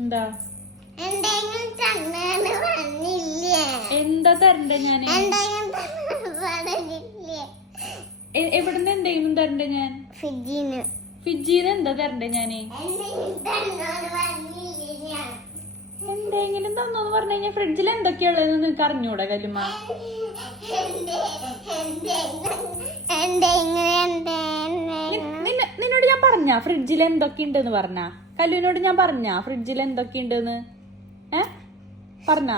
എന്താ എന്തെങ്കിലും തന്നാണ് പറഞ്ഞില്ലേ? എന്താ തരണ്ടേ ഞാന്? എന്തെങ്കിലും പറഞ്ഞില്ലേ? എവിടുന്ന് എന്തെങ്കിലും തരണ്ടേ ഞാൻ? ഫ്രിഡ്ജിന്. ഫ്രിഡ്ജിന്ന് എന്താ തരണ്ടേ ഞാന്? എന്തെങ്കിലും തന്നോന്ന് പറഞ്ഞില്ലേ ഞാൻ? എന്തെങ്കിലും തന്നോന്ന് പറഞ്ഞു കഴിഞ്ഞാൽ ഫ്രിഡ്ജിൽ എന്തൊക്കെയുള്ളതെന്ന് നിനക്ക് അറിഞ്ഞൂടെ കല്ലുമ്മ? നിന്നോട് ഞാൻ പറഞ്ഞ ഫ്രിഡ്ജിൽ എന്തൊക്കെയുണ്ടെന്ന് പറഞ്ഞ? കല്ലുവിനോട് ഞാൻ പറഞ്ഞ ഫ്രിഡ്ജിൽ എന്തൊക്കെയുണ്ടെന്ന്? പറഞ്ഞ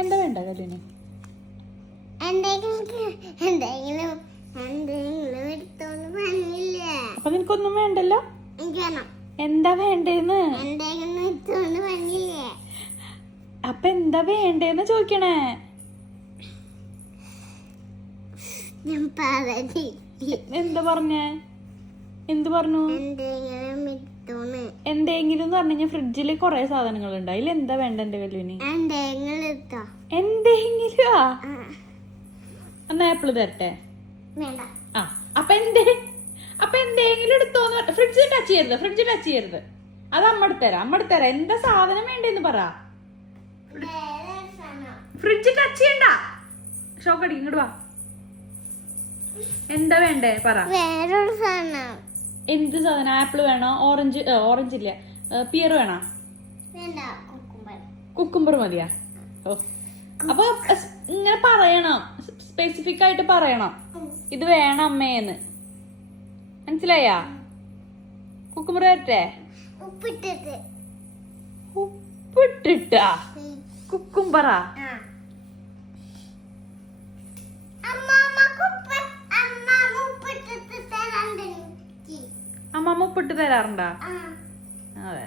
എന്താ വേണ്ട കല്ലുവിന്? അപ്പൊ നിനക്കൊന്നും വേണ്ടല്ലോ. എന്താ വേണ്ടേന്ന്? അപ്പൊ എന്താ വേണ്ടേന്ന് ചോദിക്കണേ? എന്താ പറഞ്ഞേ? എന്ത് പറഞ്ഞു? എന്തെങ്കിലും പറഞ്ഞു. ഫ്രിഡ്ജില് കൊറേ സാധനങ്ങളുണ്ട്. അതിൽ എന്താ വേണ്ട എന്റെ കല്ലുവിന്? എന്തെങ്കിലും എന്നാ ആപ്പിള് തരട്ടെ? ആ അപ്പൊ എന്തെങ്കിലും എടുത്തോന്ന്. ഫ്രിഡ്ജ് ടച്ച് ചെയ്യരുത്. അത് അമ്മ എടുത്തരാം. എന്താ സാധനം വേണ്ടെന്ന് പറ. ഫ്രിഡ്ജ് ടച്ച് ചെയ്യണ്ട. ഷോക്ക് അടിക്കും. ഇങ്ങോട്ട് വാ. എന്താ വേണ്ടേ പറ. വേറൊരു സാധനം. എന്ത് സാധനം? ആപ്പിള് വേണോ? ഓറഞ്ച് ഇല്ല, പിയർ വേണോ? കുക്കുംബർ മതിയാ? ഓ അപ്പൊ ഇങ്ങനെ പറയണം, സ്പെസിഫിക് ആയിട്ട് പറയണം ഇത് വേണം അമ്മേന്ന്. മനസ്സിലായാ? കുക്കുംബർ വരട്ടെ? ഉപ്പിട്ടിട്ടാ കുക്കുംബറാ? അമ്മമ്മ ഉപ്പിട്ട് തരാറുണ്ടാ? അതെ.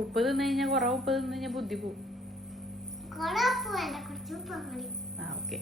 ഉപ്പ് തിന്നു കഴിഞ്ഞാ കൊറേ ഉപ്പ് തിന്നു കഴിഞ്ഞാ ബുദ്ധി പോവും. ഓക്കെ